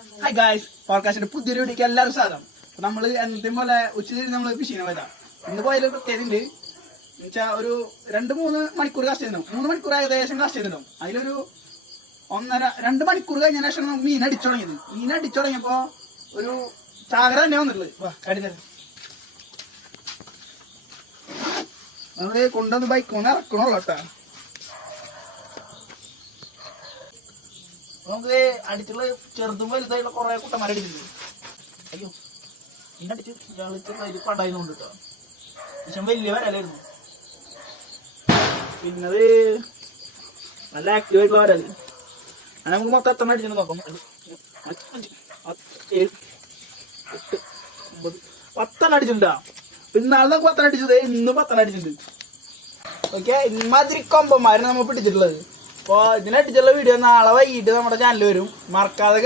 Hi guys, പോഡ്കാസ്റ്റിന്റെ പുതിയൊരു വീഡിയോക്ക് എല്ലാവരും സ്വാഗതം. നമ്മള് എന്നത്തെ പോലെ ഉച്ചതിരിഞ്ഞ് നമ്മള് ഫിഷിങ്ങിന് പോയതാ. ഇന്ന് പോയാലും പ്രത്യേകത എന്നുവെച്ചാൽ ഒരു 2-3 മണിക്കൂർ കാസ്റ്റ് ചെയ്തിട്ടുണ്ടാവും. 3 മണിക്കൂർ ഏകദേശം കാസ്റ്റ് ചെയ്തിട്ടുണ്ടാവും. അതിലൊരു 1.5-2 മണിക്കൂർ കഴിഞ്ഞ ശേഷം നമുക്ക് മീൻ അടിച്ചു തുടങ്ങിയത്. മീൻ അടിച്ചു തുടങ്ങിയപ്പോ ഒരു ചാകര തന്നെ വന്നിട്ടുള്ളത്. കടിതരം നമ്മള് കൊണ്ടുവന്ന് ബൈക്കൊന്ന് ഇറക്കണുള്ളൂ കേട്ടാ. നമുക്ക് അടിച്ചുള്ള ചെറുതും വലുതായിട്ടുള്ള കുറെ കുട്ടന്മാരടിച്ചിട്ടുണ്ട്. അയ്യോ ഇന്നടിച്ച് ഇയാൾ ചെറുതായിട്ട് പടായിരുന്നുണ്ട് കേട്ടോ. പക്ഷെ വലിയ വരലായിരുന്നു. പിന്നത് നല്ല ആക്റ്റീവായിട്ടുള്ള വരല്. അത് നമുക്ക് മൊത്തം എത്ര അടിച്ചു നോക്കാം. 7, 8, 9, 10 അടിച്ചിട്ടുണ്ടാ. ഇന്നാളെ നമുക്ക് 10 അടിച്ചത്, ഇന്ന് 10 അടിച്ചിട്ടുണ്ട്. ഓക്കെ, ഇമാതിരി കൊമ്പന്മാര് നമ്മൾ പിടിച്ചിട്ടുള്ളത്. അപ്പൊ ഇതിനടിച്ചുള്ള വീഡിയോ നാളെ വൈകിട്ട് നമ്മുടെ ചാനൽ വരും. മറക്കാതെ